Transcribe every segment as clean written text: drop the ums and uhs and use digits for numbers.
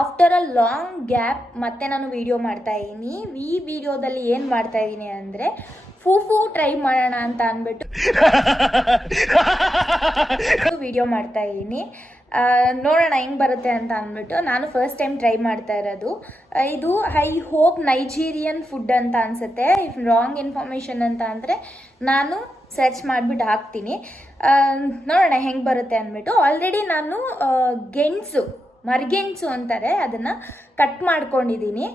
After a long gap ಮತ್ತೆ ನಾನು video ಮಾಡ್ತಾ ಇದ್ದೀನಿ. ಈ ವಿಡಿಯೋದಲ್ಲಿ ಏನು ಮಾಡ್ತಾ ಇದ್ದೀನಿ ಅಂದರೆ ಫೂಫು ಟ್ರೈ ಮಾಡೋಣ ಅಂತ ಅಂದ್ಬಿಟ್ಟು ವಿಡಿಯೋ ಮಾಡ್ತಾ ಇದ್ದೀನಿ. ನೋಡೋಣ ಹೆಂಗೆ ಬರುತ್ತೆ ಅಂತ ಅಂದ್ಬಿಟ್ಟು ನಾನು ಫಸ್ಟ್ ಟೈಮ್ ಟ್ರೈ ಮಾಡ್ತಾ ಇರೋದು. ಇದು ಐ ಹೋಪ್ ನೈಜೀರಿಯನ್ ಫುಡ್ ಅಂತ ಅನಿಸುತ್ತೆ. ಇಫ್ ರಾಂಗ್ ಇನ್ಫಾರ್ಮೇಷನ್ ಅಂತ ಅಂದರೆ ನಾನು ಸರ್ಚ್ ಮಾಡಿಬಿಟ್ಟು ಹಾಕ್ತೀನಿ. ನೋಡೋಣ ಹೆಂಗೆ ಬರುತ್ತೆ ಅಂದ್ಬಿಟ್ಟು. ಆಲ್ರೆಡಿ ನಾನು ಮರ್ಗೆಣಸು ಅಂತಾರೆ, ಅದನ್ನು ಕಟ್ ಮಾಡ್ಕೊಂಡಿದ್ದೀನಿ.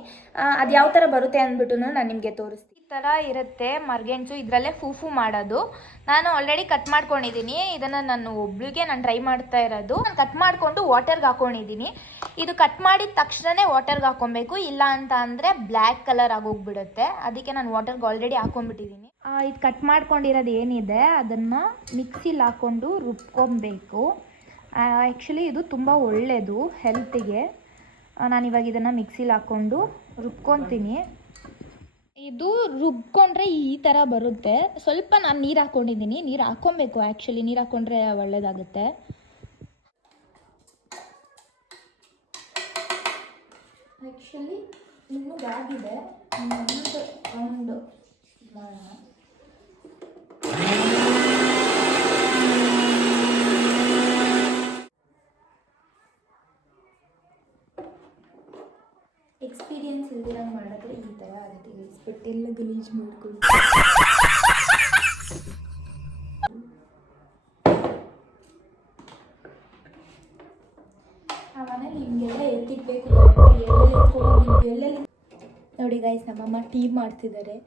ಅದು ಯಾವ ಥರ ಬರುತ್ತೆ ಅಂದ್ಬಿಟ್ಟು ನಾನು ನಿಮಗೆ ತೋರಿಸ್ತೀನಿ. ಈ ಥರ ಇರುತ್ತೆ ಮರ್ಗೆಣಸು, ಇದರಲ್ಲೇ ಫೂಫು ಮಾಡೋದು. ನಾನು ಆಲ್ರೆಡಿ ಕಟ್ ಮಾಡ್ಕೊಂಡಿದ್ದೀನಿ. ಇದನ್ನು ನಾನು ಟ್ರೈ ಮಾಡ್ತಾ ಇರೋದು. ನಾನು ಕಟ್ ಮಾಡಿಕೊಂಡು ವಾಟರ್ಗೆ ಹಾಕ್ಕೊಂಡಿದ್ದೀನಿ. ಇದು ಕಟ್ ಮಾಡಿದ ತಕ್ಷಣವೇ ವಾಟರ್ಗೆ ಹಾಕ್ಕೊಬೇಕು, ಇಲ್ಲ ಅಂತ ಅಂದರೆ ಬ್ಲ್ಯಾಕ್ ಕಲರ್ ಆಗೋಗ್ಬಿಡುತ್ತೆ. ಅದಕ್ಕೆ ನಾನು ವಾಟರ್ಗೆ ಆಲ್ರೆಡಿ ಹಾಕ್ಕೊಂಡ್ಬಿಟ್ಟಿದ್ದೀನಿ. ಇದು ಕಟ್ ಮಾಡ್ಕೊಂಡಿರೋದು ಏನಿದೆ ಅದನ್ನು ಮಿಕ್ಸಿಲಿ ಹಾಕ್ಕೊಂಡು ರುಬ್ಕೊಬೇಕು. ಆ್ಯಕ್ಚುಲಿ ಇದು ತುಂಬ ಒಳ್ಳೆಯದು ಹೆಲ್ತಿಗೆ. ನಾನಿವಾಗ ಇದನ್ನು ಮಿಕ್ಸಿಲಿ ಹಾಕ್ಕೊಂಡು ರುಬ್ಕೊತೀನಿ. ಇದು ರುಬ್ಕೊಂಡ್ರೆ ಈ ಥರ ಬರುತ್ತೆ. ಸ್ವಲ್ಪ ನಾನು ನೀರು ಹಾಕ್ಕೊಂಡಿದ್ದೀನಿ. ನೀರು ಹಾಕ್ಕೊಬೇಕು, ಆ್ಯಕ್ಚುಲಿ ನೀರು ಹಾಕ್ಕೊಂಡ್ರೆ ಒಳ್ಳೆಯದಾಗುತ್ತೆ. ಆ್ಯಕ್ಚುಲಿ ಇನ್ನೂ ಆಗಿದೆ, ಒಂದು ಮಾಡೋಣ. ಎಕ್ಸ್ಪೀರಿಯನ್ಸ್ ಇಲ್ದಿರಂಗೆ ಮಾಡಿದ್ರೆ ಈ ಥರ ಆಗುತ್ತೆ ಗೈಸ್. ಬಟ್ ಎಲ್ಲ ಗಲೀಜ್ ಮಾಡ್ಕೊಂಡು ಆ ಮನೇಲಿ ಹಿಂಗೆಲ್ಲ ಎತ್ತಿಡ್ಬೇಕು. ಎಲ್ಲೆಲ್ಲಿ ನೋಡಿ ಗೈಸ್, ನಮ್ಮಮ್ಮ ಟೀ ಮಾಡ್ತಿದ್ದಾರೆ.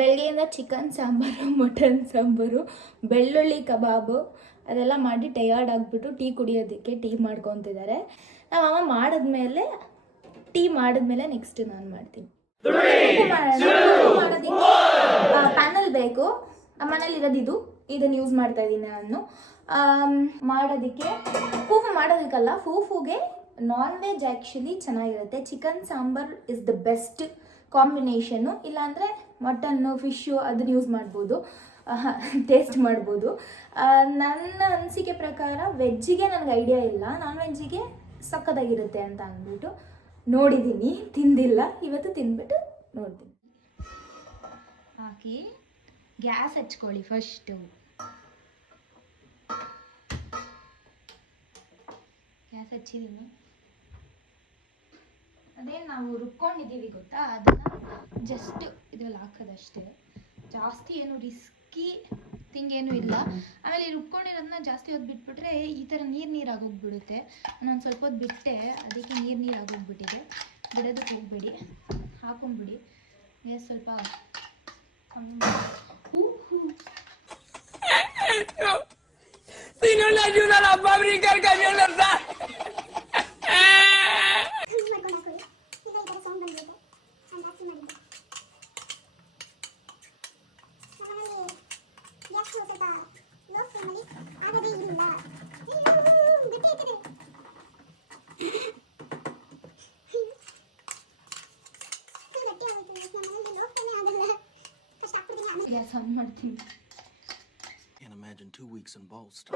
ಬೆಳಗ್ಗೆಯಿಂದ ಚಿಕನ್ ಸಾಂಬಾರು, ಮಟನ್ ಸಾಂಬಾರು, ಬೆಳ್ಳುಳ್ಳಿ ಕಬಾಬು ಅದೆಲ್ಲ ಮಾಡಿ ಟಯರ್ಡ್ ಆಗಿಬಿಟ್ಟು ಟೀ ಕುಡಿಯೋದಕ್ಕೆ ಟೀ ಮಾಡ್ಕೊತಿದ್ದಾರೆ. ನಮ್ಮಮ್ಮ ಟೀ ಮಾಡಿದ್ಮೇಲೆ ನೆಕ್ಸ್ಟ್ ನಾನು ಮಾಡ್ತೀನಿ. ಮಾಡೋದಕ್ಕೆ ಪ್ಯಾನಲ್ ಬೇಕು. ನಮ್ಮ ಮನೇಲಿ ಇರೋದು ಇದನ್ನು ಯೂಸ್ ಮಾಡ್ತಾ ಇದ್ದೀನಿ ನಾನು ಮಾಡೋದಕ್ಕೆ. ಫೂಫು ಮಾಡೋದಕ್ಕಲ್ಲ, ಫೂಫುಗೆ ನಾನ್ ವೆಜ್ ಆ್ಯಕ್ಚುಲಿ ಚೆನ್ನಾಗಿರುತ್ತೆ. Chicken sambar is the best combination. ಇಲ್ಲಾಂದರೆ ಮಟನ್ನು, ಫಿಶ್ಶು ಅದನ್ನು ಯೂಸ್ ಮಾಡ್ಬೋದು, ಟೇಸ್ಟ್ ಮಾಡ್ಬೋದು. ನನ್ನ ಅನಿಸಿಕೆ ಪ್ರಕಾರ ವೆಜ್ಜಿಗೆ ನನಗೆ ಐಡಿಯಾ ಇಲ್ಲ, ನಾನ್ ವೆಜ್ಜಿಗೆ ಸಕ್ಕತ್ತಾಗಿರುತ್ತೆ ಅಂತ ಅಂದ್ಬಿಟ್ಟು ನೋಡಿದ್ದೀನಿ, ತಿಂದಿಲ್ಲ. ಇವತ್ತು ತಿಂದ್ಬಿಟ್ಟು ನೋಡ್ತೀನಿ. ಹಾಕಿ ಗ್ಯಾಸ್ ಹಚ್ಕೊಳ್ಳಿ ಫಸ್ಟು. ಗ್ಯಾಸ್ ಹಚ್ಚಿದ್ದೀನಿ. ಅದೇ ನಾವು ರುಬ್ಕೊಂಡಿದ್ದೀವಿ ಗೊತ್ತಾ, ಅದನ್ನು ಜಸ್ಟ್ ಇದರಲ್ಲಿ ಹಾಕೋದಷ್ಟೇ. ಜಾಸ್ತಿ ಏನು ರಿಸ್ಕಿ ಥಿಂಗ್ ಏನೂ ಇಲ್ಲ. ಆಮೇಲೆ ಈ ರುಬ್ಕೊಂಡಿರೋದನ್ನ ಜಾಸ್ತಿ ಹೊತ್ತು ಬಿಟ್ಬಿಟ್ರೆ ಈ ಥರ ನೀರಾಗೋಗ್ಬಿಡುತ್ತೆ. ನಾನು ಸ್ವಲ್ಪ ಹೊತ್ತು ಬಿಟ್ಟೆ, ಅದಕ್ಕೆ ನೀರಾಗೋಗ್ಬಿಟ್ಟಿದೆ. ಬಿಡೋದಕ್ಕೆ ಹೋಗ್ಬೇಡಿ, ಹಾಕೊಂಡ್ಬಿಡಿ. ಗ್ಯಾಸ್ ಸ್ವಲ್ಪ ಗ್ಯಾಸ್ ಆನ್ ಮಾಡ್ತೀನಿ. Can't imagine 2 weeks in Boston.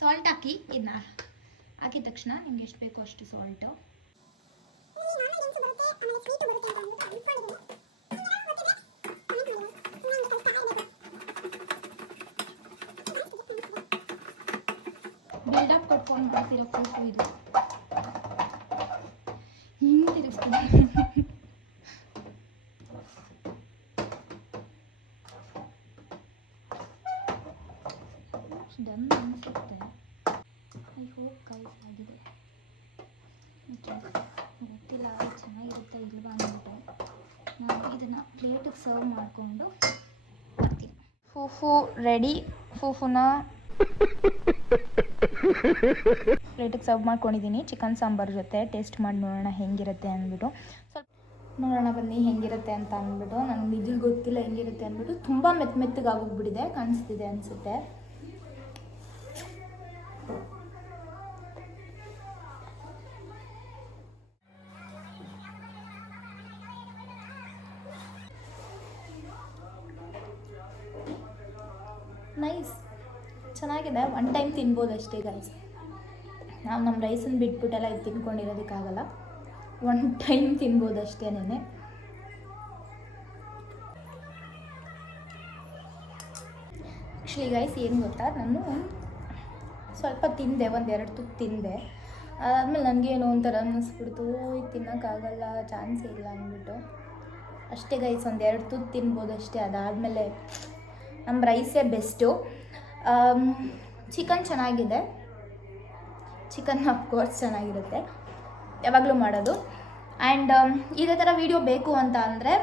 Salt ಹಾಕಿ. ಇದನ್ನ ಹಾಕಿದ ತಕ್ಷಣ ನಿಮ್ಗೆ ಎಷ್ಟು ಬೇಕೋ ಅಷ್ಟು ಸಾಲ್ಟು. ಬಿಲ್ಡಪ್ ಕೊಟ್ಕೊಂಡು ಬರ್ತಿರೋ ಫೋಟೋ ಇದು. ಹಿಂಗೆ ತಿರುಗಿಸ್ತೀನಿ. ಡನ್ ಅನಿಸುತ್ತೆ. ಐ ಹೋಪ್ ಗೈಸ್ ಆಗಿದೆ. ಗೊತ್ತಿಲ್ಲ ಚೆನ್ನಾಗಿರುತ್ತೆ ಇಲ್ವಾ ಅಂದ್ಬಿಟ್ಟು ನಾನು ಇದನ್ನು ಪ್ಲೇಟಿಗೆ ಸರ್ವ್ ಮಾಡಿಕೊಂಡು ಬರ್ತೀನಿ. ಫೂಫು ರೆಡಿ. ಫೂಫುನ ಪ್ಲೇಟಿಗೆ ಸರ್ವ್ ಮಾಡ್ಕೊಂಡಿದ್ದೀನಿ ಚಿಕನ್ ಸಾಂಬಾರು ಜೊತೆ. ಟೇಸ್ಟ್ ಮಾಡಿ ನೋಡೋಣ ಹೆಂಗಿರುತ್ತೆ ಅಂದ್ಬಿಟ್ಟು. ಸ್ವಲ್ಪ ನೋಡೋಣ ಬನ್ನಿ ಹೆಂಗಿರುತ್ತೆ ಅಂತ ಅಂದ್ಬಿಟ್ಟು. ನನಗೆ ನಿಜ ಗೊತ್ತಿಲ್ಲ ಹೆಂಗಿರುತ್ತೆ ಅಂದ್ಬಿಟ್ಟು. ತುಂಬ ಮೆತ್ತಗಾಗೋಗ್ಬಿಟ್ಟಿದೆ, ಕಾಣಿಸ್ತಿದೆ ಅನಿಸುತ್ತೆ. ಚೆನ್ನಾಗಿದೆ. ಒನ್ ಟೈಮ್ ತಿನ್ಬೋದು ಅಷ್ಟೇ ಗೈಸ್. ನಾವು ನಮ್ಮ ರೈಸನ್ನು ಬಿಟ್ಬಿಟ್ಟೆಲ್ಲ ಇದು ತಿನ್ಕೊಂಡಿರೋದಕ್ಕಾಗಲ್ಲ. ಒನ್ ಟೈಮ್ ತಿನ್ಬೋದು ಅಷ್ಟೇನೆ. ಆ್ಯಕ್ಚುಲಿ ಗೈಸ್ ಏನು ಗೊತ್ತಾ, ನಾನು ಸ್ವಲ್ಪ ತಿಂದೆ, ಒಂದೆರಡು ತುತ್ತು ತಿಂದೆ. ಅದಾದಮೇಲೆ ನನಗೇನೋ ಒಂಥರ ಅನ್ನಿಸ್ಬಿಡ್ತು, ಇದು ತಿನ್ನೋಕ್ಕಾಗಲ್ಲ, ಚಾನ್ಸೇ ಇಲ್ಲ ಅಂದ್ಬಿಟ್ಟು ಅಷ್ಟೇ ಗೈಸ್. ಒಂದೆರಡು ತುತ್ತು ತಿನ್ಬೋದು ಅಷ್ಟೇ. ಅದಾದಮೇಲೆ ನಮ್ಮ ರೈಸೇ ಬೆಸ್ಟು. ಚಿಕನ್ ಚೆನ್ನಾಗಿದೆ, ಚಿಕನ್ ಅಫ್ಕೋರ್ಸ್ ಚೆನ್ನಾಗಿರುತ್ತೆ, ಯಾವಾಗಲೂ ಮಾಡೋದು. ಆ್ಯಂಡ್ ಇದೇ ಥರ ವೀಡಿಯೋ ಬೇಕು ಅಂತ ಅಂದರೆ,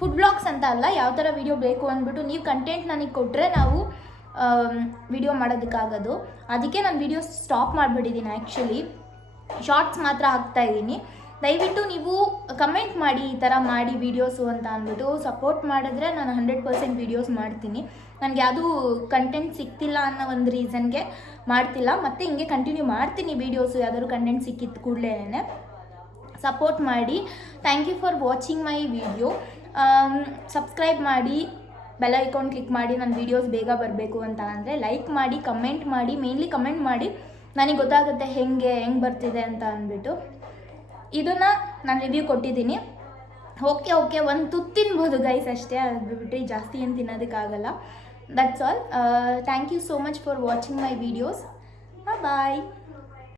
ಫುಡ್ ಬ್ಲಾಗ್ಸ್ ಅಂತ ಅಲ್ಲ, ಯಾವ ಥರ ವೀಡಿಯೋ ಬೇಕು ಅಂದ್ಬಿಟ್ಟು ನೀವು ಕಂಟೆಂಟ್ ನನಗೆ ಕೊಟ್ಟರೆ ನಾವು ವಿಡಿಯೋ ಮಾಡೋದಕ್ಕಾಗೋದು. ಅದಕ್ಕೆ ನಾನು ವೀಡಿಯೋಸ್ ಸ್ಟಾಪ್ ಮಾಡಿಬಿಟ್ಟಿದ್ದೀನಿ. ಆ್ಯಕ್ಚುಲಿ ಶಾರ್ಟ್ಸ್ ಮಾತ್ರ ಹಾಕ್ತಾಯಿದ್ದೀನಿ. ದಯವಿಟ್ಟು ನೀವು ಕಮೆಂಟ್ ಮಾಡಿ ಈ ಥರ ಮಾಡಿ ವೀಡಿಯೋಸು ಅಂತ ಅಂದ್ಬಿಟ್ಟು ಸಪೋರ್ಟ್ ಮಾಡಿದ್ರೆ ನಾನು 100% ವೀಡಿಯೋಸ್ ಮಾಡ್ತೀನಿ. ನನಗೆ ಯಾವುದೂ ಕಂಟೆಂಟ್ ಸಿಗ್ತಿಲ್ಲ ಅನ್ನೋ ಒಂದು ರೀಸನ್ಗೆ ಮಾಡ್ತಿಲ್ಲ. ಮತ್ತು ಹಿಂಗೆ ಕಂಟಿನ್ಯೂ ಮಾಡ್ತೀನಿ ವೀಡಿಯೋಸು, ಯಾವ್ದಾದ್ರು ಕಂಟೆಂಟ್ ಸಿಕ್ಕಿದ ಕೂಡಲೇ. ಸಪೋರ್ಟ್ ಮಾಡಿ. Thank you for watching my video. Subscribe ಮಾಡಿ, ಬೆಲ್ ಐಕಾನ್ ಕ್ಲಿಕ್ ಮಾಡಿ. ನನ್ನ ವೀಡಿಯೋಸ್ ಬೇಗ ಬರಬೇಕು ಅಂತ ಅಂದರೆ ಲೈಕ್ ಮಾಡಿ, ಕಮೆಂಟ್ ಮಾಡಿ. ಮೇನ್ಲಿ ಕಮೆಂಟ್ ಮಾಡಿ, ನನಗೆ ಗೊತ್ತಾಗುತ್ತೆ ಹೆಂಗೆ ಬರ್ತಿದೆ ಅಂತ ಅಂದ್ಬಿಟ್ಟು. ಇದನ್ನು ನಾನು ರಿವ್ಯೂ ಕೊಟ್ಟಿದ್ದೀನಿ. ಓಕೆ ಒಂದು ತುತ್ತು ತಿನ್ಬೋದು ಗೈಸ್ ಅಷ್ಟೇ, ಅದು ಬಿಟ್ಟರೆ ಜಾಸ್ತಿ ಏನು ತಿನ್ನೋದಕ್ಕಾಗಲ್ಲ. That's all. Thank you so much for watching my videos. Bye.